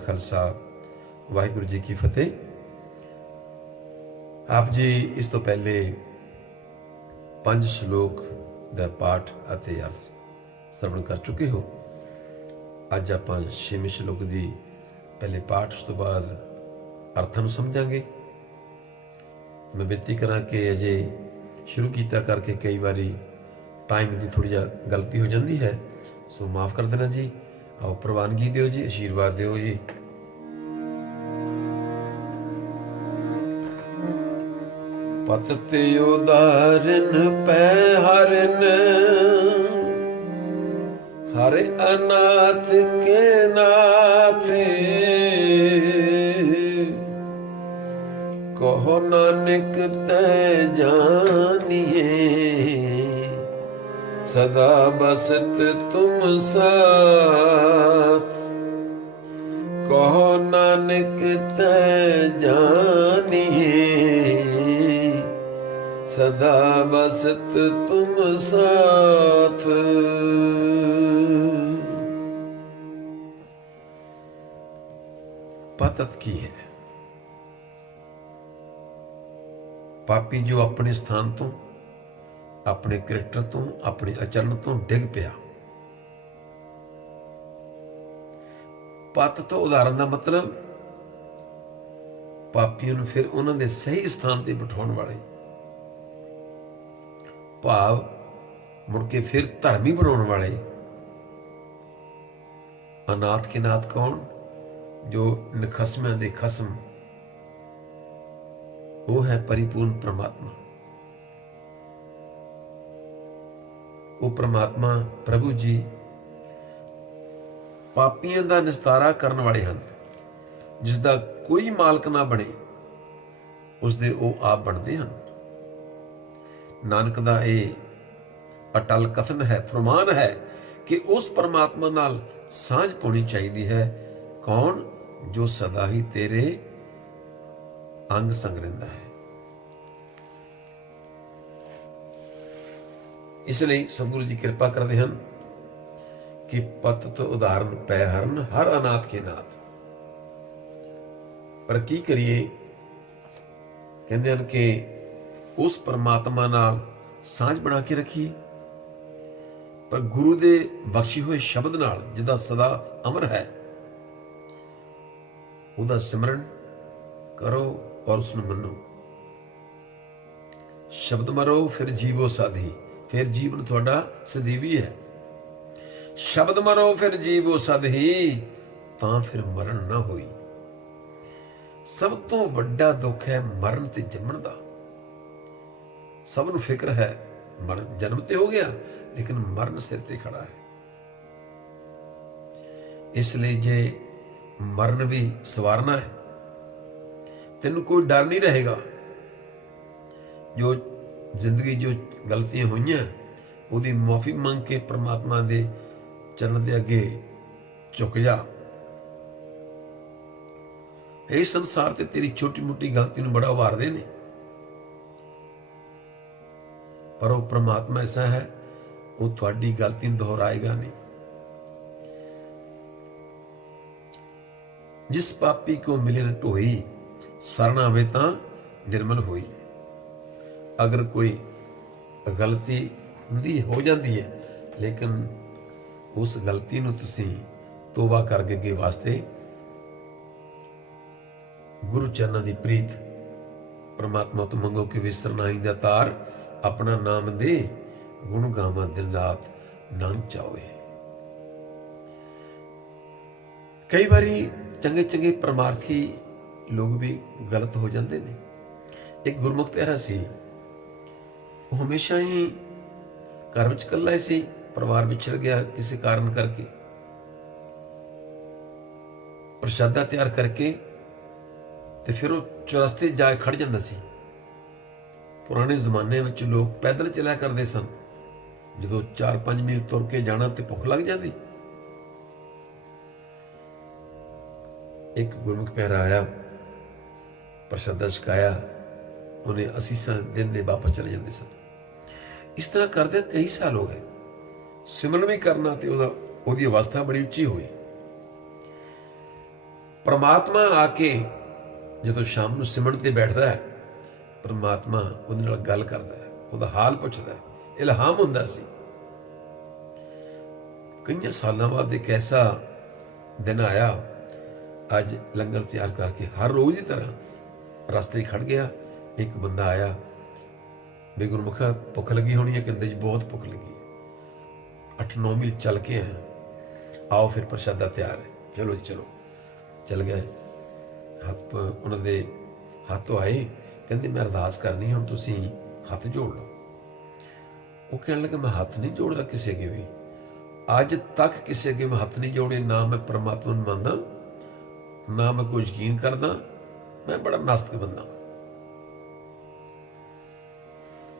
खालसा, वाहिगुरू जी की फतेह। आप जी इस तो पहले 5 श्लोक ਦਾ ਪਾਠ ਅਤੇ ਅਰਥ ਸਰਵਣ ਕਰ ਚੁੱਕੇ ਹੋ। ਅੱਜ ਆਪਾਂ 6ਵੇਂ ਸ਼ਲੋਕ ਦੀ ਪਹਿਲੇ ਪਾਠ, ਉਸ ਤੋਂ ਬਾਅਦ ਅਰਥਾਂ ਨੂੰ ਸਮਝਾਂਗੇ। ਮੈਂ ਬੇਨਤੀ ਕਰਾਂ ਕਿ ਅਜੇ ਸ਼ੁਰੂ ਕੀਤਾ ਕਰਕੇ ਕਈ ਵਾਰੀ ਟਾਈਮ ਦੀ ਥੋੜ੍ਹੀ ਜਿਹੀ ਗਲਤੀ ਹੋ ਜਾਂਦੀ ਹੈ, ਸੋ ਮਾਫ ਕਰ ਦੇਣਾ ਜੀ। ਆਓ ਪ੍ਰਵਾਨਗੀ ਦਿਓ ਜੀ, ਆਸ਼ੀਰਵਾਦ ਦਿਓ ਜੀ। ਪਤ ਤੇ ਉਦਾਰਨ ਪੈ ਹਰਨ, ਹਰ ਅਨਾਥ ਕੇ ਨਾਥ। ਕਹੋ ਨਾਨਕ ਤੈ ਜਾਨੀਏ, ਸਦਾ ਬਸਤ ਤੁਮ ਸਾਥ। ਕਹੋ ਨਾਨਕ ਤੈ ਜਾਨੀਏ, सदा बसत तुम साथ। पतत की है? पापी जो अपने स्थान तो, अपने करैक्टर तो, अपने आचरण तो डिग पिया। पत तो उदाहरण का मतलब पापियों ਨੂੰ फिर उन्होंने सही स्थान ਤੇ ਬਿਠਾਉਣ ਵਾਲੇ, ਭਾਵ ਮੁੜ ਕੇ ਫਿਰ ਧਰਮੀ ਬਣਾਉਣ ਵਾਲੇ। ਅਨਾਥ ਕੇ ਨਾਥ ਕੌਣ? ਜੋ ਨਖਸਮਿਆਂ ਦੇ ਖਸਮ, ਉਹ ਹੈ ਪਰਿਪੂਰਨ ਪ੍ਰਮਾਤਮਾ। ਉਹ ਪ੍ਰਮਾਤਮਾ ਪ੍ਰਭੂ ਜੀ ਪਾਪੀਆਂ ਦਾ ਨਿਸਤਾਰਾ ਕਰਨ ਵਾਲੇ ਹਨ। ਜਿਸ ਦਾ ਕੋਈ ਮਾਲਕ ਨਾ ਬਣੇ, ਉਸਦੇ ਉਹ ਆਪ ਬਣਦੇ ਹਨ। ਨਾਨਕ ਦਾ ਇਹ ਅਟਲ ਕਥਨ ਹੈ, ਫਰਮਾਨ ਹੈ ਕਿ ਉਸ ਪਰਮਾਤਮਾ ਨਾਲ ਸਾਂਝ ਪਾਉਣੀ ਚਾਹੀਦੀ ਹੈ। ਕੌਣ? ਜੋ ਸਦਾ ਹੀ ਤੇਰੇ ਅੰਗ ਸੰਗ ਰਹਿੰਦਾ ਹੈ। ਇਸ ਲਈ ਸਤਿਗੁਰੂ ਜੀ ਕਿਰਪਾ ਕਰਦੇ ਹਨ ਕਿ ਪਤ ਤੋਂ ਉਦਾਹਰਨ ਪੈ ਹਰਨ, ਹਰ ਅਨਾਥ ਕੇ ਨਾਥ। ਪਰ ਕੀ ਕਰੀਏ? ਕਹਿੰਦੇ ਹਨ ਕਿ ਉਸ ਪਰਮਾਤਮਾ ਨਾਲ ਸਾਂਝ ਬਣਾ ਕੇ ਰੱਖੀਏ, ਪਰ ਗੁਰੂ ਦੇ ਬਖਸ਼ੇ ਹੋਏ ਸ਼ਬਦ ਨਾਲ, ਜਿਹਦਾ ਸਦਾ ਅਮਰ ਹੈ, ਉਹਦਾ ਸਿਮਰਨ ਕਰੋ ਔਰ ਉਸਨੂੰ ਮੰਨੋ। ਸ਼ਬਦ ਮਰੋ ਫਿਰ ਜੀਵੋ ਸਾਧੀ, ਫਿਰ ਜੀਵਨ ਤੁਹਾਡਾ ਸਦੀਵੀ ਹੈ। ਸ਼ਬਦ ਮਰੋ ਫਿਰ ਜੀਵੋ ਸਾਧੀ, ਤਾਂ ਫਿਰ ਮਰਨ ਨਾ ਹੋਈ। ਸਭ ਤੋਂ ਵੱਡਾ ਦੁੱਖ ਹੈ ਮਰਨ ਤੇ ਜੰਮਣ ਦਾ। ਸਭ ਨੂੰ ਫਿਕਰ ਹੈ ਮਰਨ, ਜਨਮ ਤੇ ਹੋ ਗਿਆ ਲੇਕਿਨ ਮਰਨ ਸਿਰ ਤੇ ਖੜਾ ਹੈ। ਇਸ ਲਈ ਜੇ ਮਰਨ ਵੀ ਸਵਾਰਨਾ ਹੈ, ਤੈਨੂੰ ਕੋਈ ਡਰ ਨਹੀਂ ਰਹੇਗਾ। ਜੋ ਜ਼ਿੰਦਗੀ ਜੋ ਗਲਤੀਆਂ ਹੋਈਆਂ, ਉਹਦੀ ਮੁਆਫੀ ਮੰਗ ਕੇ ਪ੍ਰਮਾਤਮਾ ਦੇ ਚਰਨ ਦੇ ਅੱਗੇ ਝੁਕ ਜਾ। ਇਹ ਸੰਸਾਰ ਤੇ ਤੇਰੀ ਛੋਟੀ ਮੋਟੀ ਗਲਤੀ ਨੂੰ ਬੜਾ ਉਭਾਰਦੇ ਨੇ, ਪਰ ਉਹ ਪ੍ਰਮਾਤਮਾ ਐਸਾ ਹੈ, ਉਹ ਤੁਹਾਡੀ ਗਲਤੀ ਨੂੰ ਦੁਹਰਾਏਗਾ ਨਹੀਂ। ਜਿਸ ਪਾਪੀ ਕੋ ਮਿਲੇ ਨ ਢੋਈ, ਸਰਣ ਆਵੇ ਤਾਂ ਨਿਰਮਲ ਹੋਈ। ਅਗਰ ਕੋਈ ਗਲਤੀ ਹੁੰਦੀ ਹੋ ਜਾਂਦੀ ਹੈ, ਲੇਕਿਨ ਉਸ ਗਲਤੀ ਨੂੰ ਤੁਸੀਂ ਤੋਬਾ ਕਰਕੇ ਅੱਗੇ ਵਾਸਤੇ ਗੁਰੂ ਚਰਨਾਂ ਦੀ ਪ੍ਰੀਤ ਪ੍ਰਮਾਤਮਾ ਤੋਂ ਮੰਗੋ ਕਿ ਵਿਸਰ ਨਾਹੀ ਦਾ ਤਾਰ, ਆਪਣਾ ਨਾਮ ਦੇ ਗੁਣ ਗਾਵਾਂ ਦਿਨ ਰਾਤ ਨਾਮ ਚਾਹੋਏ। ਕਈ ਵਾਰੀ ਚੰਗੇ ਚੰਗੇ ਪਰਮਾਰਥੀ ਲੋਕ ਵੀ ਗਲਤ ਹੋ ਜਾਂਦੇ ਨੇ। ਇੱਕ ਗੁਰਮੁਖ ਪਿਆਰਾ ਸੀ, ਉਹ ਹਮੇਸ਼ਾ ਹੀ ਘਰ ਵਿੱਚ ਇਕੱਲਾ ਹੀ ਸੀ। ਪਰਿਵਾਰ ਵਿਛੜ ਗਿਆ ਕਿਸੇ ਕਾਰਨ ਕਰਕੇ। ਪ੍ਰਸ਼ਾਦਾ ਤਿਆਰ ਕਰਕੇ ਤੇ ਫਿਰ ਉਹ ਚੁਰਸਤੇ ਜਾ ਕੇ ਖੜ ਜਾਂਦਾ ਸੀ। ਪੁਰਾਣੇ ਜ਼ਮਾਨੇ ਵਿੱਚ ਲੋਕ ਪੈਦਲ ਚਲਿਆ ਕਰਦੇ ਸਨ। ਜਦੋਂ 4-5 ਮੀਲ ਤੁਰ ਕੇ ਜਾਣਾ ਤੇ ਭੁੱਖ ਲੱਗ ਜਾਂਦੀ। ਇੱਕ ਗੁਰਮੁਖ ਪਿਆਰਾ ਆਇਆ, ਪ੍ਰਸ਼ਾਦਾ ਛਕਾਇਆ, ਉਹਨੇ ਅਸੀਸਾਂ ਦਿੰਦੇ ਵਾਪਸ ਚਲੇ ਜਾਂਦੇ ਸਨ। ਇਸ ਤਰ੍ਹਾਂ ਕਰਦੇ ਕਈ ਸਾਲ ਹੋ ਗਏ। ਸਿਮਰਨ ਵੀ ਕਰਨਾ ਤੇ ਉਹਦੀ ਅਵਸਥਾ ਬੜੀ ਉੱਚੀ ਹੋਈ। परमात्मा आके ਜਦੋਂ ਸ਼ਾਮ ਨੂੰ ਸਿਮਰਨ ਤੇ ਬੈਠਦਾ ਹੈ, ਪਰਮਾਤਮਾ ਉਹਦੇ ਨਾਲ ਗੱਲ ਕਰਦਾ ਹੈ, ਉਹਦਾ ਹਾਲ ਪੁੱਛਦਾ ਹੈ। ਇਲਹਾਮ ਹੁੰਦਾ ਸੀ। ਕਈਆਂ ਸਾਲਾਂ ਬਾਅਦ ਇੱਕ ਐਸਾ ਦਿਨ ਆਇਆ, ਅੱਜ ਲੰਗਰ ਤਿਆਰ ਕਰਕੇ ਹਰ ਰੋਜ਼ ਦੀ ਤਰ੍ਹਾਂ ਰਸਤੇ 'ਚ ਖੜ ਗਿਆ। ਇੱਕ ਬੰਦਾ ਆਇਆ, ਵੀ ਗੁਰਮੁਖਾ ਭੁੱਖ ਲੱਗੀ ਹੋਣੀ ਹੈ। ਕਹਿੰਦੇ ਜੀ ਬਹੁਤ ਭੁੱਖ ਲੱਗੀ, 8-9 ਮੀਲ ਚੱਲ ਕੇ ਆਏ, ਆਓ ਫਿਰ ਪ੍ਰਸ਼ਾਦਾ ਤਿਆਰ ਹੈ, ਚਲੋ ਜੀ ਚਲੋ। ਚੱਲ ਗਏ। ਹੱਥ ਉਹਨਾਂ ਦੇ ਹੱਥ ਆਏ, ਕਹਿੰਦੇ ਮੈਂ ਅਰਦਾਸ ਕਰਨੀ, ਹੁਣ ਤੁਸੀਂ ਹੱਥ ਜੋੜ ਲਓ। ਉਹ ਕਹਿਣ ਲੱਗਾ ਮੈਂ ਹੱਥ ਨਹੀਂ ਜੋੜਦਾ ਕਿਸੇ ਅੱਗੇ ਵੀ, ਅੱਜ ਤੱਕ ਕਿਸੇ ਅੱਗੇ ਮੈਂ ਹੱਥ ਨਹੀਂ ਜੋੜੇ। ਨਾ ਮੈਂ ਪਰਮਾਤਮਾ ਨੂੰ ਮੰਨਦਾ, ਨਾ ਮੈਂ ਕੋਈ ਯਕੀਨ ਕਰਦਾ, ਮੈਂ ਬੜਾ ਨਾਸਤਿਕ ਬੰਦਾ।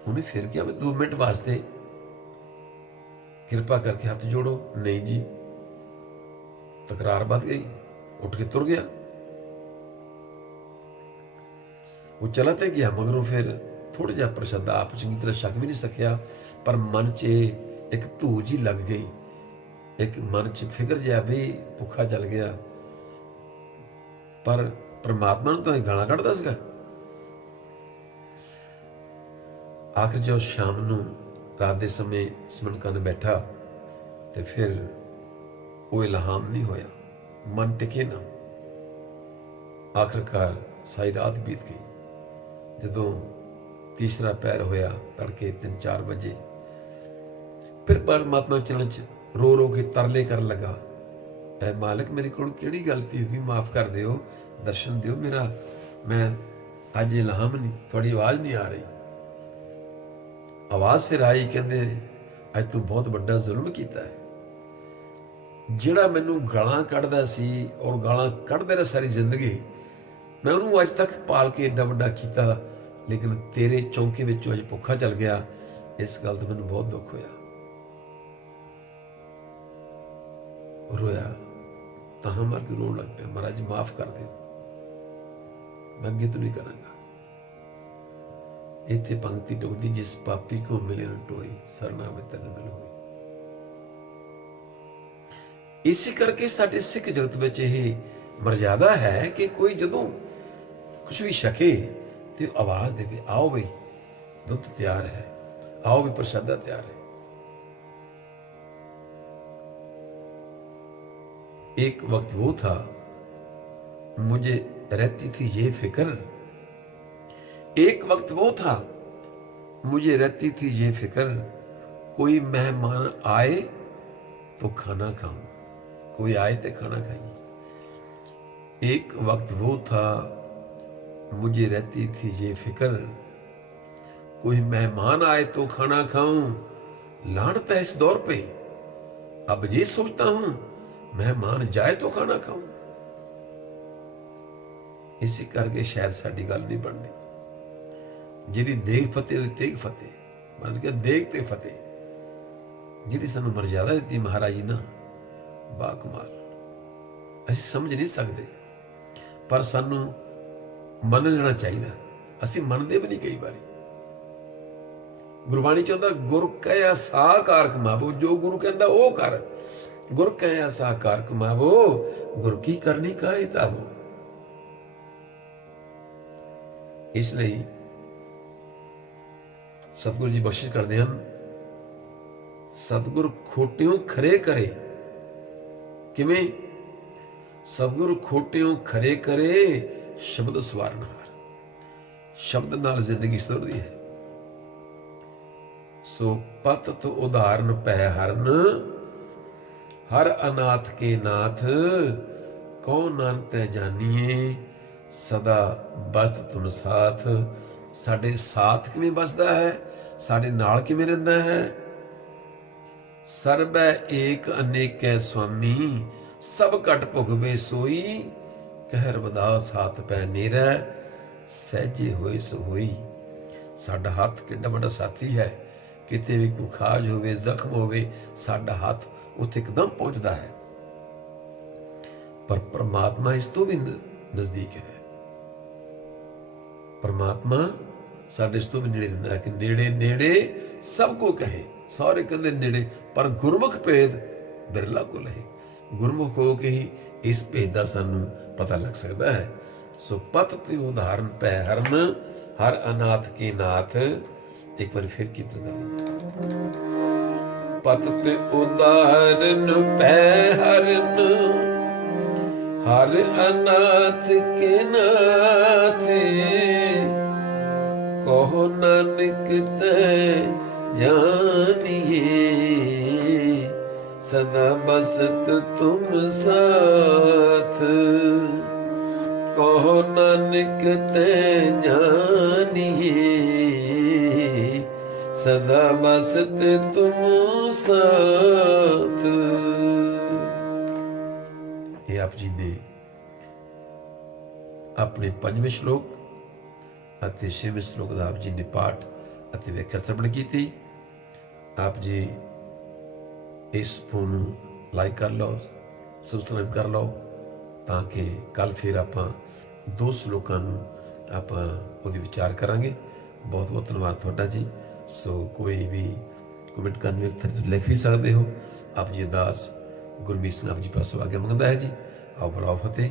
ਉਹਨੇ ਫਿਰ ਕਿਹਾ ਮੈਂ 2 ਮਿੰਟ ਵਾਸਤੇ ਕਿਰਪਾ ਕਰਕੇ ਹੱਥ ਜੋੜੋ। ਨਹੀਂ ਜੀ, ਤਕਰਾਰ ਵੱਧ ਗਈ, ਉੱਠ ਕੇ ਤੁਰ ਗਿਆ। ਉਹ ਚਲਾ ਤੇ ਗਿਆ, ਮਗਰੋਂ ਫਿਰ ਥੋੜਾ ਜਿਹਾ ਪ੍ਰਸ਼ਾਦਾ ਆਪ ਚੰਗੀ ਤਰ੍ਹਾਂ ਛਕ ਵੀ ਨਹੀਂ ਸਕਿਆ, ਪਰ ਮਨ 'ਚ ਇੱਕ ਧੂ ਜੀ ਲੱਗ ਗਈ, ਇੱਕ ਮਨ 'ਚ ਫਿਕਰ ਜਿਹਾ ਵੀ ਭੁੱਖਾ ਚੱਲ ਗਿਆ। ਪਰ ਪਰਮਾਤਮਾ ਨੂੰ ਤਾਂ ਇਹ ਗਾਲਾਂ ਕੱਢਦਾ ਸੀਗਾ। ਆਖਰ ਜੋ ਸ਼ਾਮ ਨੂੰ ਰਾਤ ਦੇ ਸਮੇਂ ਸਿਮਰਨ ਕਰਨ ਬੈਠਾ ਤੇ ਫਿਰ ਉਹ ਇਲਹਾਮ ਨਹੀਂ ਹੋਇਆ, ਮਨ ਟਿਕੇ ਨਾ। ਆਖਰਕਾਰ ਸਾਰੀ ਰਾਤ ਬੀਤ ਗਈ। ਜਦੋਂ ਤੀਸਰਾ ਪਹਿਰ ਹੋਇਆ, ਤੜਕੇ 3-4 ਵਜੇ, ਫਿਰ ਪਰਮਾਤਮਾ ਚਰਨ 'ਚ ਰੋ ਰੋ ਕੇ ਤਰਲੇ ਕਰਨ ਲੱਗਾ, ਐ ਮਾਲਕ ਮੇਰੇ ਕੋਲ ਕਿਹੜੀ ਗਲਤੀ ਹੋ ਗਈ, ਮਾਫ ਕਰ ਦਿਓ, ਦਰਸ਼ਨ ਦਿਓ ਮੇਰਾ, ਮੈਂ ਅੱਜ ਇਲਹਾਮ ਨਹੀਂ, ਤੁਹਾਡੀ ਆਵਾਜ਼ ਨਹੀਂ ਆ ਰਹੀ। ਆਵਾਜ਼ ਫਿਰ ਆਈ, ਕਹਿੰਦੇ ਅੱਜ ਤੂੰ ਬਹੁਤ ਵੱਡਾ ਜ਼ੁਲਮ ਕੀਤਾ ਹੈ। ਜਿਹੜਾ ਮੈਨੂੰ ਗਾਲਾਂ ਕੱਢਦਾ ਸੀ ਔਰ ਗਾਲਾਂ ਕੱਢਦੇ ਰਿਹਾ ਸਾਰੀ ਜ਼ਿੰਦਗੀ, ਮੈਂ ਉਹਨੂੰ ਅੱਜ ਤੱਕ ਪਾਲ ਕੇ ਏਡਾ ਵੱਡਾ ਕੀਤਾ, ਲੇਕਿਨ ਤੇਰੇ ਚੌਂਕੇ ਵਿੱਚੋਂ ਅੱਜ ਭੁੱਖਾ ਚੱਲ ਗਿਆ। ਇਸ ਗੱਲ ਦਾ ਮੈਨੂੰ ਬਹੁਤ ਦੁੱਖ ਹੋਇਆ। ਰੋਇਆ, ਤਾਂ ਮਰ ਕੇ ਰੋਣ ਲੱਗ ਪਿਆ, ਮਹਾਰਾਜ ਮਾਫ ਕਰ ਦਿਓ, ਮੈਂ ਅੱਗੇ ਤੋਂ ਨਹੀਂ ਕਰਾਂਗਾ। ਇੱਥੇ ਪੰਕਤੀ ਟੁਕਦੀ, ਜਿਸ ਪਾਪੀ ਕੋ ਮਿਲੇ ਨ ਟੋਈ, ਸਰਨਾਮੇ ਤਨ ਮਿਲ ਹੋਈ। ਇਸੇ ਕਰਕੇ ਸਾਡੇ ਸਿੱਖ ਜਗਤ ਵਿੱਚ ਇਹ ਮਰਜ਼ਾਦਾ ਹੈ ਕਿ ਕੋਈ ਜਦੋਂ ਕੁਛ ਵੀ ਛਕੇ ਤੇ ਆਵਾਜ਼ ਦੇਵੇ, ਆਓ ਬਈ ਦੁੱਧ ਤਿਆਰ ਹੈ, आओ भी प्रसादा तैयार है। एक वक्त वो था मुझे रहती थी ये फिक्र, एक वक्त वो था मुझे रहती थी ये फिक्र, कोई मेहमान आए तो खाना खाऊं, कोई आए तो खाना खाइए। एक वक्त वो था मुझे रहती थी ये फिक्र, कोई मेहमान आए तो खाना खाऊं, लानत है इस दौर पे, अब ये सोचता हूं मेहमान जाए तो खाना खाऊं। इसी करके शायद साडी गल नहीं बनती। जिहदी देग फतेह तेग फतेह, बन के देग ते फतेह, जिहड़ी सानू मर्यादा दी महाराज जी ना, बाकमाल। असीं समझ नहीं सकते, पर सानू मन लेना चाहिए। असीं मनदे भी नहीं कई बारी। गुरबाणी च आउंदा गुर कहया सा कार कमावो, जो गुरु कहंदा ओ कर, गुर कहया सा कार कमावो, गुर की करनी काहे तावो। इसलिए सतगुरु जी बख्शिश करते हैं, सतगुरु खोटियों खरे करे। किवें? सतगुरु खोटियों खरे करे, शब्द सवारनहार। शब्द नाल जिंदगी सुधरदी है। सो पत तो उदाहरण पै हरन, हर अनाथ के नाथ, कौन नानक तै जानिए, सदा बसत तुम साथ। साडे साथ किवें बसदा है, साडे नाल किवें रहिंदा है। सर्बै एक अनेकै स्वामी, सब घट भुगवे सोई, कहर बदास हाथ पै नेरै, सहजे होए सो होई। साडा हाथ किड्डा बड़ा साथी है, किते भी कोई खाज होवे, जख्म होवे, साडा हाथ उत्थे एकदम पहुंचदा है। पर परमात्मा इस तो भी नजदीक है। परमात्मा साडे इस तो भी नेड़े रहिंदा है कि नेड़े नेड़े सब को कहे। सारे कहंदे नेड़े, पर गुरमुख भेद बिरला को लहे। ਗੁਰਮੁਖ ਹੋ ਕੇ ਹੀ ਇਸ ਭੇਦ ਦਾ ਸਾਨੂੰ ਪਤਾ ਲੱਗ ਸਕਦਾ ਹੈ। ਸੋ ਪਤ ਤੇ ਉਦਾਹਰਨ ਪੈ ਹਰਨ, ਹਰ ਅਨਾਥ ਕੇ ਨਾਥ। ਇੱਕ ਵਾਰ ਫਿਰ ਕੀਰਤਨ ਕਰ ਲਈਏ। ਪਤ ਤੇ ਉਦਾਹਰਨ ਪੈ ਹਰਨ, ਹਰ ਅਨਾਥ ਕੇ ਨਾਥ। ਕਹੋ ਨਾਨਕ ਤੈ ਜਾਨੀਏ, सदा बसत तुम साथ। कहो नानक ते जानिए, सदा बसत तुम साथ। ये आप जी ने अपने 5वें श्लोक ਅਤੇ 6ਵੇਂ श्लोक ਦਾ ਆਪ ਜੀ ਨੇ ਪਾਠ ਅਤੇ ਵਿਆਖਿਆ ਸਰਵਣ ਕੀਤੀ। ਆਪ ਜੀ ਇਸ ਫੋਨ ਨੂੰ ਲਾਈਕ ਕਰ ਲਓ, ਸਬਸਕ੍ਰਾਈਬ ਕਰ ਲਓ, ਤਾਂ ਕਿ ਕੱਲ ਫਿਰ ਆਪਾਂ 2 ਸ਼ਲੋਕਾਂ ਨੂੰ ਆਪਾਂ ਉਹਦੀ ਵਿਚਾਰ ਕਰਾਂਗੇ। ਬਹੁਤ ਬਹੁਤ ਧੰਨਵਾਦ ਤੁਹਾਡਾ ਜੀ। ਸੋ ਕੋਈ ਵੀ ਕਮੈਂਟ ਕਰਨ ਨੂੰ ਇੱਕ ਲਿਖ ਵੀ ਸਕਦੇ ਹੋ। ਆਪ ਜੀ ਅਰਦਾਸ ਗੁਰਮੀਤ ਸਿੰਘ ਆਪ ਜੀ ਪਾਸੋਂ ਆਗੇ ਮੰਗਦਾ ਹੈ ਜੀ। ਆਓ ਬੁਲਾਓ ਫਤਿਹ।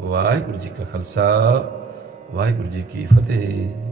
ਵਾਹਿਗੁਰੂ ਜੀ ਕਾ ਖਾਲਸਾ, ਵਾਹਿਗੁਰੂ ਜੀ ਕੀ ਫਤਿਹ।